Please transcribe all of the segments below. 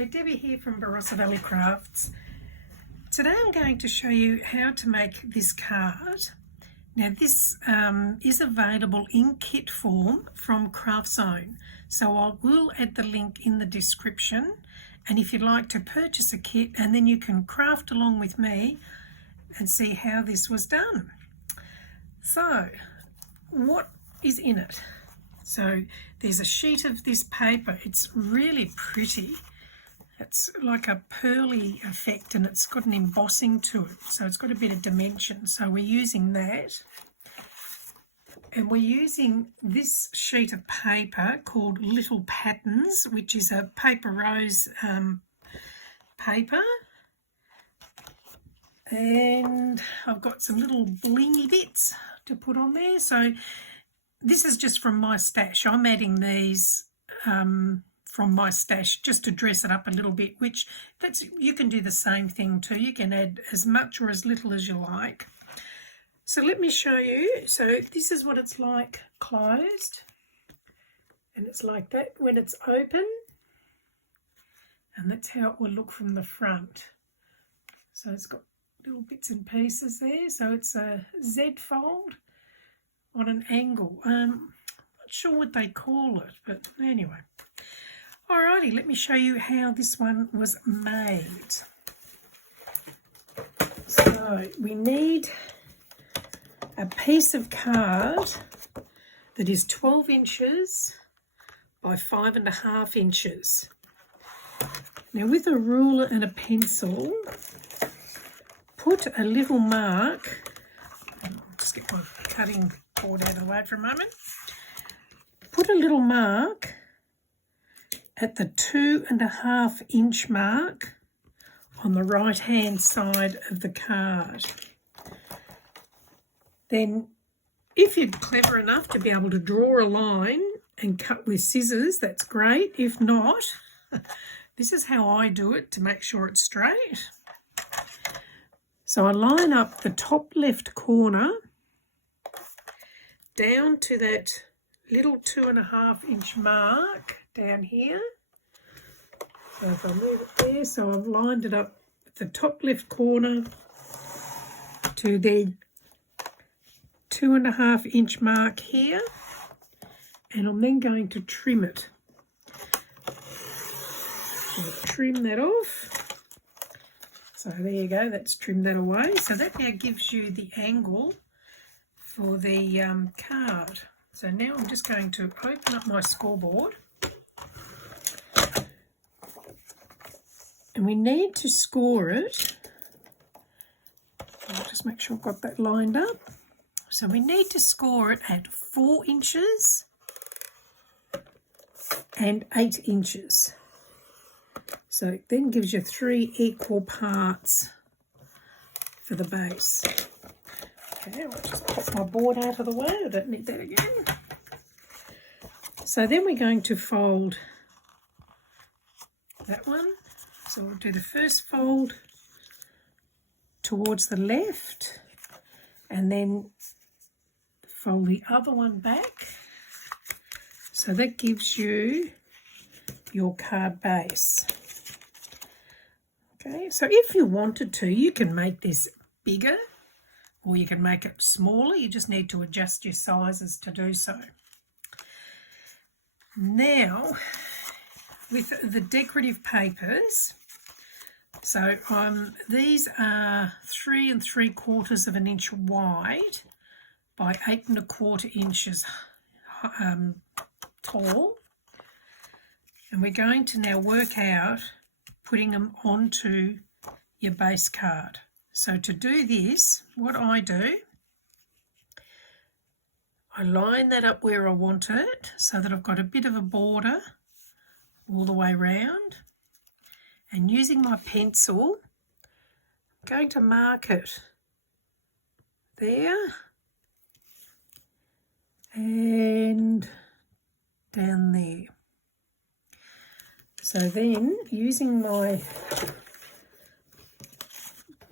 Hi, Debbie here from Barossa Valley Crafts. Today I'm going to show you how to make this card. Now this is available in kit form from Craftzone, so I will add the link in the description, and if you'd like to purchase a kit, and then you can craft along with me and see how this was done. So what is in it? So there's a sheet of this paper. It's really pretty. It's like a pearly effect and it's got an embossing to it. So it's got a bit of dimension. So we're using that. And we're using this sheet of paper called Little Patterns, which is a paper rose paper. And I've got some little blingy bits to put on there. So this is just from my stash. I'm adding these from my stash just to dress it up a little bit, which you can do the same thing too. You can add as much or as little as you like. So let me show you. So this is what it's like closed, and it's like that when it's open, and that's how it will look from the front. So it's got little bits and pieces there. So it's a Z fold on an angle. Not sure what they call it, but anyway. Alrighty, let me show you how this one was made. So we need a piece of card that is 12 inches by 5.5 inches. Now with a ruler and a pencil, put a little mark. I'll just get my cutting board out of the way for a moment. Put a little mark at the 2.5 inch mark on the right hand side of the card. Then if you're clever enough to be able to draw a line and cut with scissors, that's great. If not, this is how I do it to make sure it's straight. So I line up the top left corner down to that little 2.5 inch mark down here. So if I move it there, so I've lined it up at the top left corner to the 2.5 inch mark here, and I'm then going to trim it. So trim that off. So there you go, that's trimmed that away. So that now gives you the angle for the card. So now I'm just going to open up my scoreboard. And we need to score it. I'll just make sure I've got that lined up. So we need to score it at 4 inches and 8 inches. So it then gives you 3 equal parts for the base. Okay, I'll just pop my board out of the way. I don't need that again. So then we're going to fold that one. So we'll do the first fold towards the left and then fold the other one back. So that gives you your card base. Okay, so if you wanted to, you can make this bigger or you can make it smaller. You just need to adjust your sizes to do so. Now, with the decorative papers, so these are 3 3/4 inch wide by 8 1/4 inches tall, and we're going to now work out putting them onto your base card. So to do this, what I do, I line that up where I want it so that I've got a bit of a border all the way round, and using my pencil, I'm going to mark it there and down there. So then using my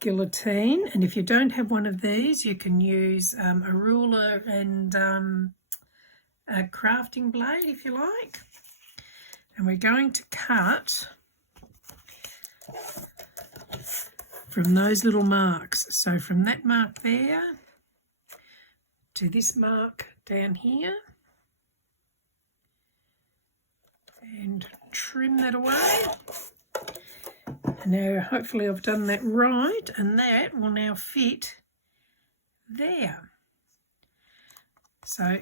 guillotine, and if you don't have one of these, you can use a ruler and a crafting blade if you like. And we're going to cut from those little marks. So from that mark there to this mark down here, and trim that away. Now hopefully I've done that right, and that will now fit there. So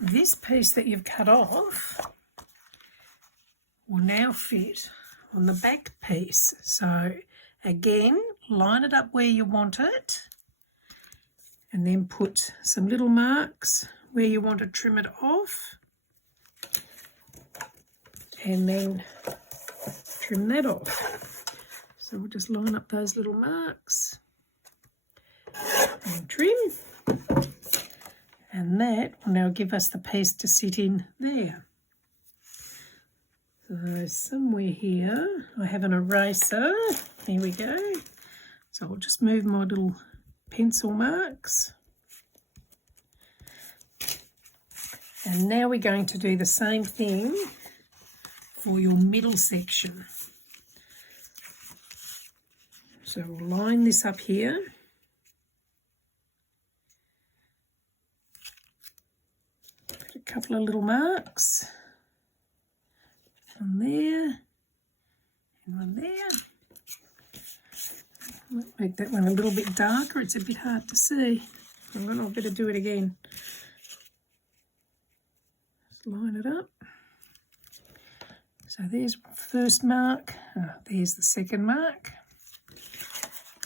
this piece that you've cut off will now fit on the back piece. So again, line it up where you want it, and then put some little marks where you want to trim it off, and then trim that off. So we'll just line up those little marks and trim, and that will now give us the piece to sit in there. So somewhere here I have an eraser. Here we go. So I'll just move my little pencil marks, and now we're going to do the same thing for your middle section. So we'll line this up here, put a couple of little marks, one there and one there. Might make that one a little bit darker, it's a bit hard to see. I'll better do it again. Just line it up. So there's first mark, there's the second mark,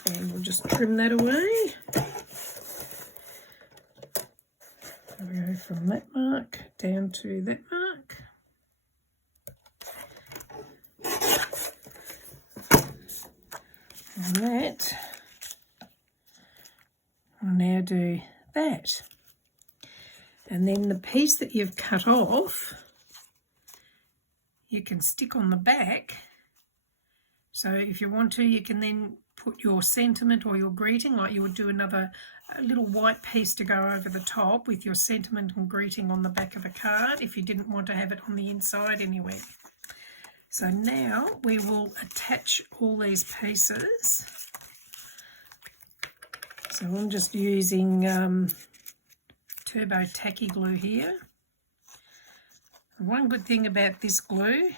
and we'll just trim that away. So we go from that mark down to that mark. And that will now do that. And then the piece that you've cut off, you can stick on the back. So if you want to, you can then put your sentiment or your greeting, like you would do a little white piece to go over the top with your sentiment and greeting on the back of a card, if you didn't want to have it on the inside anyway. So now we will attach all these pieces. So I'm just using Turbo Tacky Glue here. One good thing about this glue,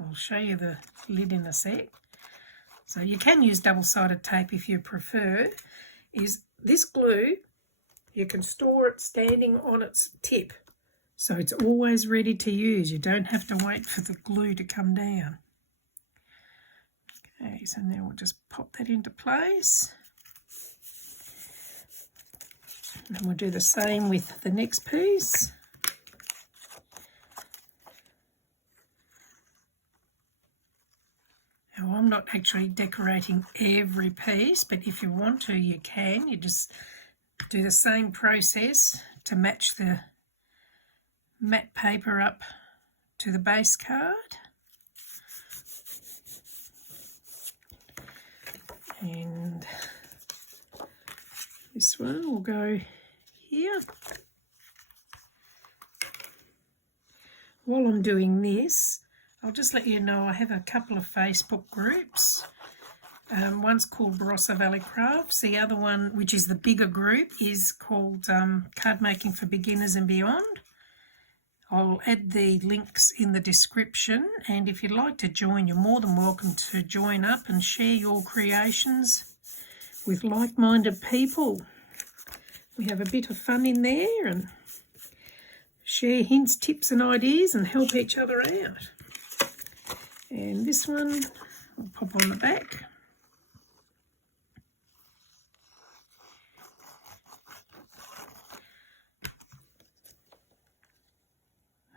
I'll show you the lid in a sec. So you can use double-sided tape if you prefer, is this glue, you can store it standing on its tip. So it's always ready to use. You don't have to wait for the glue to come down. Okay, so now we'll just pop that into place. And we'll do the same with the next piece. Now I'm not actually decorating every piece, but if you want to, you can. You just do the same process to match the matte paper up to the base card. And this one will go here. While I'm doing this, I'll just let you know I have a couple of Facebook groups. One's called Barossa Valley Crafts. The other one, which is the bigger group, is called Card Making for Beginners and Beyond. I'll add the links in the description, and if you'd like to join, you're more than welcome to join up and share your creations with like-minded people. We have a bit of fun in there and share hints, tips and ideas and help each other out. And this one I'll pop on the back.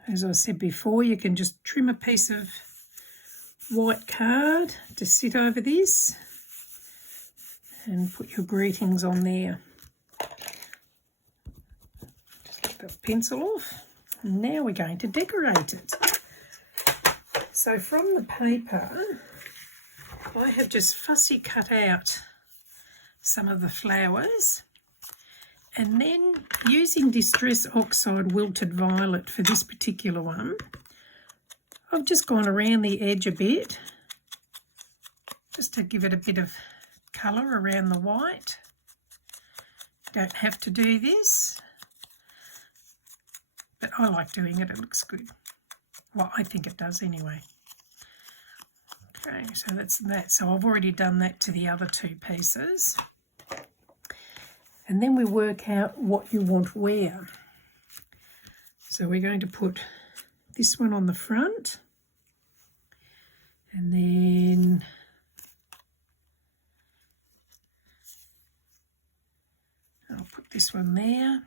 As I said before, you can just trim a piece of white card to sit over this and put your greetings on there. Just get the pencil off. And now we're going to decorate it. So from the paper, I have just fussy cut out some of the flowers. And then using Distress Oxide Wilted Violet for this particular one, I've just gone around the edge a bit just to give it a bit of colour around the white. Don't have to do this, but I like doing it. It looks good. Well, I think it does anyway. Okay, so that's that. So I've already done that to the other two pieces. And then we work out what you want where. So we're going to put this one on the front, and then I'll put this one there,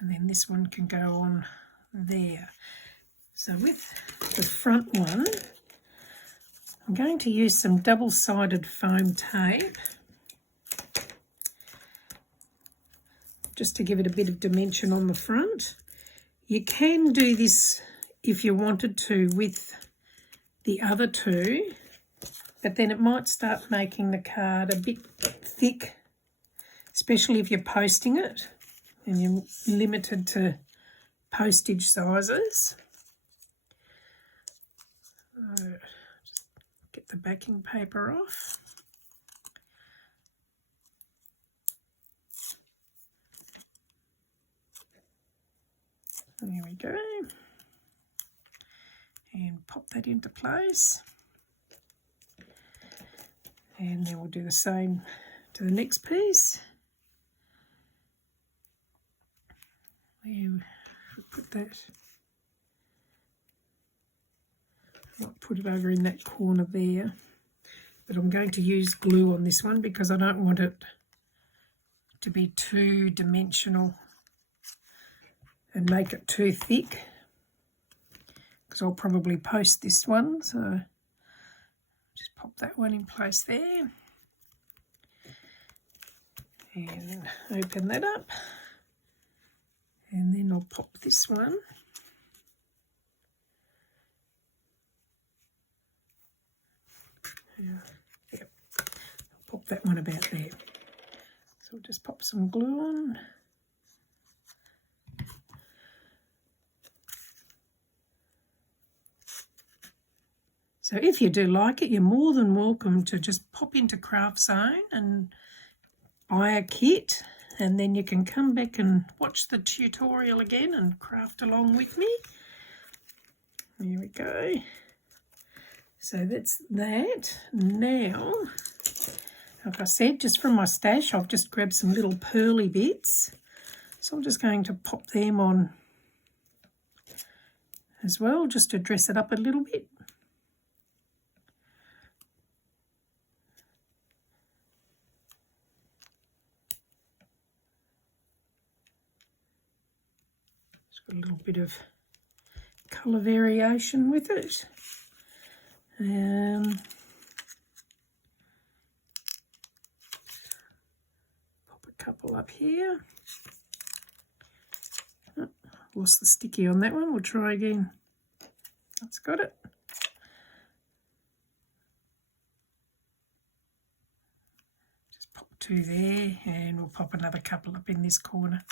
and then this one can go on there. So with the front one, I'm going to use some double-sided foam tape just to give it a bit of dimension on the front. You can do this if you wanted to with the other two, but then it might start making the card a bit thick, especially if you're posting it and you're limited to postage sizes. Just get the backing paper off. There we go. And pop that into place. And then we'll do the same to the next piece. There, put that. I might put it over in that corner there. But I'm going to use glue on this one because I don't want it to be too dimensional and make it too thick, because I'll probably post this one. So just pop that one in place there and open that up, and then I'll pop this one. Yep, I'll pop that one about there. So I'll just pop some glue on. So if you do like it, you're more than welcome to just pop into Craftzone and buy a kit, and then you can come back and watch the tutorial again and craft along with me. There we go. So that's that. Now, like I said, just from my stash, I've just grabbed some little pearly bits. So I'm just going to pop them on as well, just to dress it up a little bit. A little bit of colour variation with it. Pop a couple up here. Oh, lost the sticky on that one. We'll try again. That's got it. Just pop two there, and we'll pop another couple up in this corner.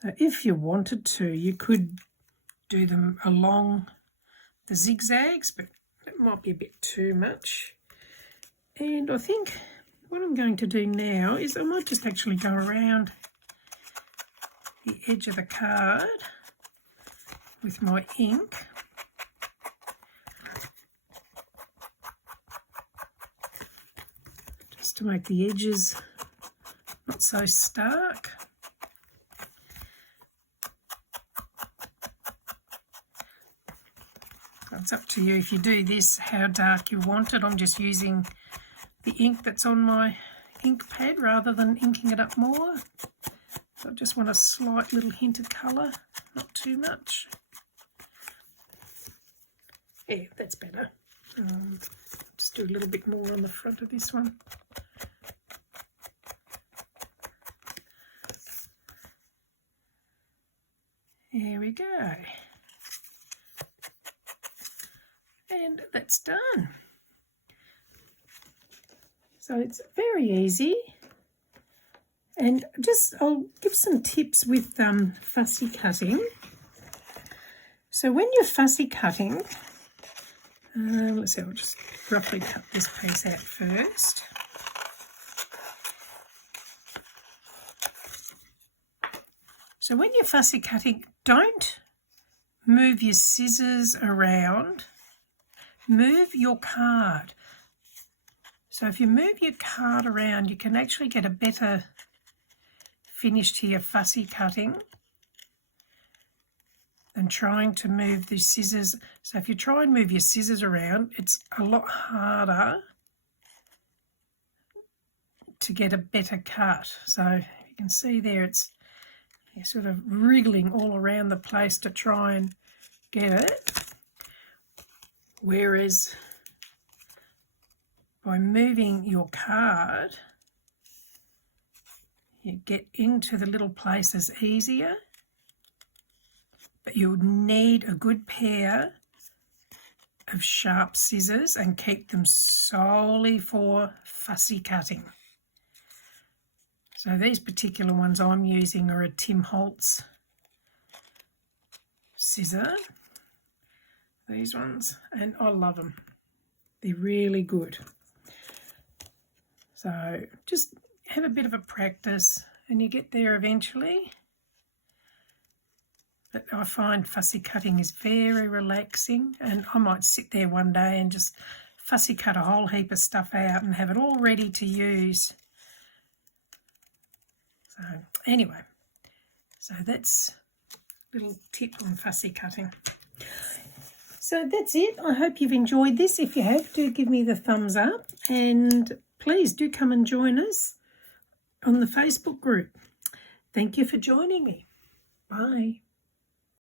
So if you wanted to, you could do them along the zigzags, but it might be a bit too much. And I think what I'm going to do now is I might just actually go around the edge of the card with my ink. Just to make the edges not so stark. It's up to you if you do this, how dark you want it. I'm just using the ink that's on my ink pad rather than inking it up more. So I just want a slight little hint of colour, not too much. Yeah, that's better. Just do a little bit more on the front of this one. There we go. And that's done. So it's very easy. And just I'll give some tips with fussy cutting. So when you're fussy cutting, let's see, I'll just roughly cut this piece out first. So when you're fussy cutting, don't move your scissors around. Move your card. So if you move your card around, you can actually get a better finish to your fussy cutting than trying to move the scissors. So if you try and move your scissors around, it's a lot harder to get a better cut. So you can see there, you're sort of wriggling all around the place to try and get it. Whereas by moving your card, you get into the little places easier. But you'll need a good pair of sharp scissors and keep them solely for fussy cutting. So these particular ones I'm using are a Tim Holtz scissor, these ones, and I love them. They're really good. So just have a bit of a practice and you get there eventually. But I find fussy cutting is very relaxing, and I might sit there one day and just fussy cut a whole heap of stuff out and have it all ready to use. So anyway, so that's a little tip on fussy cutting. So that's it. I hope you've enjoyed this. If you have, do give me the thumbs up, and please do come and join us on the Facebook group. Thank you for joining me. Bye.